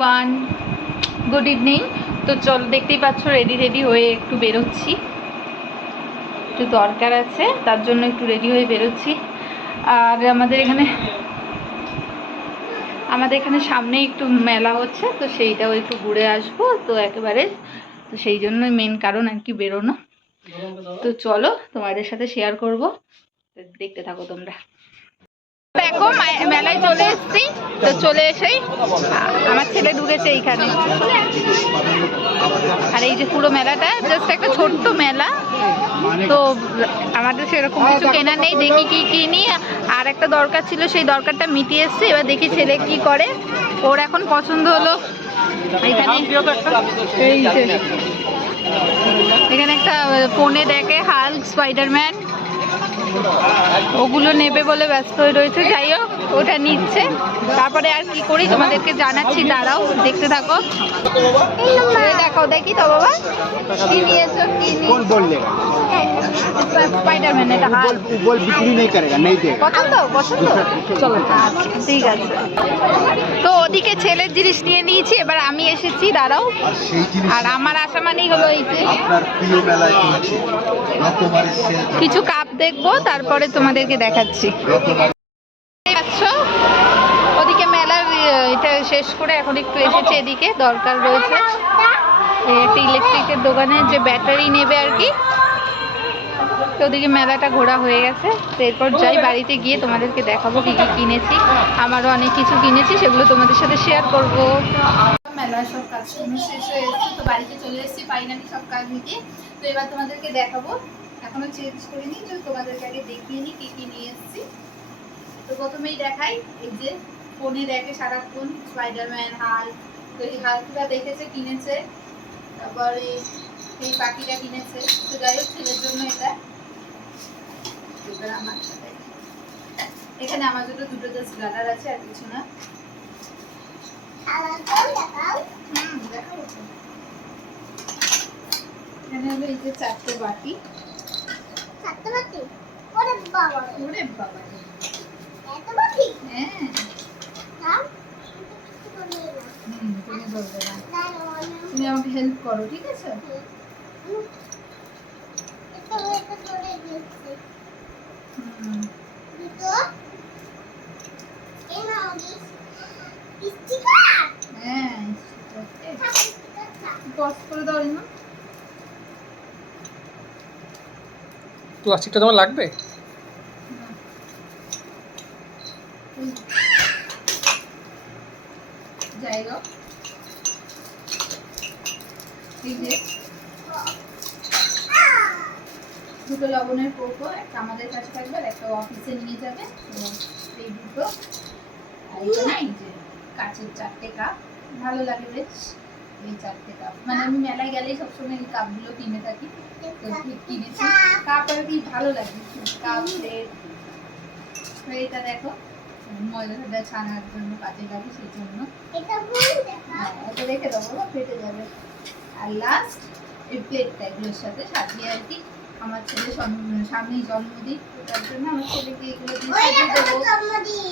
One good evening. তো চল, দেখতেই পাচ্ছ রেডি হয়ে একটু বেরোচ্ছি, একটু দরকার আছে তার জন্য একটু রেডি হয়ে বেরোচ্ছি। আর আমাদের এখানে সামনে একটু মেলা হচ্ছে, তো সেইটাও একটু ঘুরে আসবো, তো একেবারে তো সেই জন্যই মেন কারণ আর কি বেরোনো। তো চলো তোমাদের সাথে শেয়ার করব, দেখতে থাকো তোমরা। দেখো মেলায় চলে এসেছি, তো চলে এসেই আমার ছেলে ঢুকেছে এইখানে। আর এই যে পুরো মেলাটা জাস্ট একটা ছোট্ট মেলা, তো আমাদের সেরকম কিছু কেনা নেই, দেখি কি কিনি। আর একটা দরকার ছিল, সেই দরকারটা মিটিয়ে এসছে। এবার দেখি ছেলে কি করে, ওর এখন পছন্দ হলো এখানে একটা ফোনে দেখে হাল্ক, স্পাইডারম্যান, ওগুলো নেবে বলে ব্যস্ত হয়ে রয়েছে। যাই হোক, ওটা নিচ্ছে, তারপরে আর কি করি তোমাদেরকে জানাচ্ছি, দাঁড়াও দেখতে থাকো। দেখো দেখি তো বাবা কি নিয়েছো, কি স্পাইডারম্যান, এটা বল বিক্রি नहीं करेगा, नहीं देगा। পছন্দ চলো, আচ্ছা ঠিক আছে। তো ওদিকে ছেলের জিনিস নিয়ে নিয়েছি, এবার আমি এসেছি, দাঁড়াও। আর আমার আশা মানেই হলো এই যে কিছু কাপ দেখবো, তারপরে তোমাদেরকে দেখাচ্ছি। ওদিকে মেলার এটা শেষ করে এখন একটু এসেছে এদিকে, দরকার রয়েছে একটা ইলেকট্রিকের দোকানে, যে ব্যাটারি নেবে আর কি। তো ওদিকে মেলাটা ঘোরা হয়ে গেছে, তো এরপর যাই বাড়িতে গিয়ে তোমাদেরকে দেখাবো কি কি কিনেছি। আমারও অনেক কিছু কিনেছি, সেগুলো তোমাদের সাথে শেয়ার করবো। মেলার সব কাজ শেষ হয়ে এসেছে, তো বাড়িতে চলে এসেছি ফাইনালি সব কাজ মিটিয়ে। তো এবার তোমাদেরকে দেখাবো, এখনো চেঞ্জ করিনি, তো তোমাদেরকে আগে দেখিয়ে নিই কি কি নিয়ে এসেছি। তো প্রথমেই দেখাই, এই যে ফোনে দেখে সারাক্ষণ স্পাইডারম্যান, হাল্ক, তো এই হাল্কটা দেখেছে, কিনেছে। তারপরে এই পাখিটা কিনেছে। তো যাই হোক, ছেলের জন্য এটা। এবার আমার সাথে এখানে আমার জন্য দুটো জাস্ট ব্লাডার আছে, আর কিছু না। এখানে হলো এই যে চারটে বাটি। ওরে বাবা, এত বাটি? হ্যাঁ, তুমি বলবে না, তুমি আমাকে হেল্প করো, ঠিক আছে? প্লাস্টিকটা তোমার লাগবে? যাই হোক, এই যে দুটো লবণের কৌটো, একটা আমাদের কাছে থাকবে আর একটা অফিসে নিয়ে যাবে। এই দুটো, আর এখানে এই যে কাচের চারটে কাপ, ভালো লাগে বেশ এই চারটে কাপ। মানে আমি মেলায় গেলেই সবসময় এই কাপগুলো কিনে থাকি, তো কিনেছি কাপ আর কি ভালো লাগে, কাপ প্লেট। এটা দেখো ময়দাটা ছানার জন্য কাজে লাগে, সেই জন্য এটা রেখে দেবো, ফেটে যাবে। আর লাস্ট এই প্লেটটা এগুলোর সাথে সাজিয়ে আর কি, আমার ছেলে সামনেই জন্মদিন, তার জন্য আমার ছেলেকে এগুলো দিয়ে দেবো।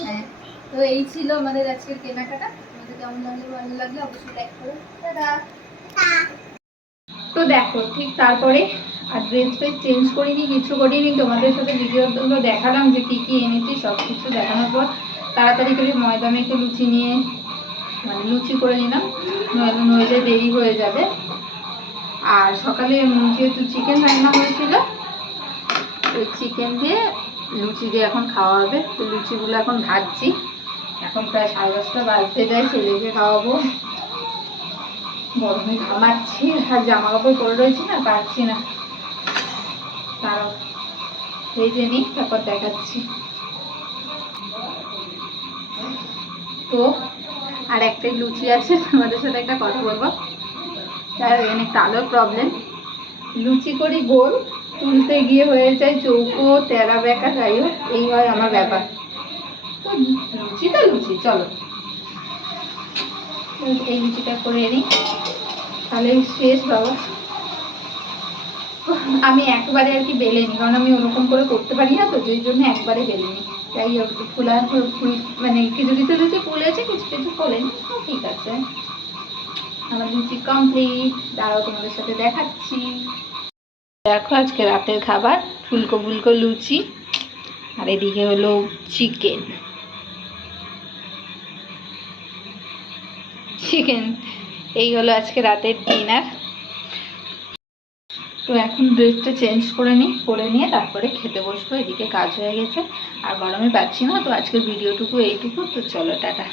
হ্যাঁ, তো এই ছিল আমাদের আজকের কেনাকাটা। তোমাদের কেমন লাগলো, ভালো লাগলে অবশ্যই লাইক করো। তো দেখো, ঠিক তারপরে আর ড্রেস চেঞ্জ করিনি, কিছু করিনি, তোমাদের সাথে ভিডিওগুলো দেখালাম যে কি কি এনেছি। সব কিছু দেখানোর পর তাড়াতাড়ি করে ময়দা মেখে লুচি নিয়ে লুচি করে নিলাম, নইলে দেরি হয়ে যাবে। আর সকালে যেহেতু চিকেন রান্না হয়েছিল, ওই চিকেন দিয়ে লুচি দিয়ে এখন খাওয়া হবে। তো লুচিগুলো এখন ভাজছি, এখন প্রায় 10:30 বাজতে যায়, ছেলেকে খাওয়াবো। গরমে ঘামাচ্ছি, আর জামা কাপড় পরে রয়েছি না, পারছি না। তারও ভেজে নিই, তারপর দেখাচ্ছি। তো আর একটাই লুচি আছে, তোমাদের সাথে একটা কথা বলবো। তার এখানে কালোর প্রবলেম, লুচি করি গোল, তুলতে গিয়ে হয়ে যায় চৌকো, তেরা বেঁকা, যাই হোক এই হয় আমার ব্যাপার। তো লুচি তো লুচি, চলো এই লুচিটা করে নিই, তাহলে শেষ বাবা। আমি একবারে আর কি বেলে নিই, কারণ আমি ওরকম করে করতে পারি না, তো যেই জন্য একবারে বেলে নিই। যাই হোক, ফুল মানে কিছু কিছু লুচি ফুলেছে, কিছু কিছু ফোলেনি, ঠিক আছে। আমার লুচি কমপ্লিট, দাঁড়াও তোমাদের সাথে দেখাচ্ছি। দেখো আজকে রাতের খাবার ফুলকো ফুলকো লুচি, আর এদিকে হলো চিকেন। এই হলো আজকে রাতের ডিনার। তো এখন ড্রেসটা চেঞ্জ করে নিই, করে নিয়ে তারপরে খেতে বসবো। এদিকে কাজ হয়ে গেছে আর গরমে পাচ্ছি না। তো আজকের ভিডিওটুকু এইটুকু। তো চলো টাটা।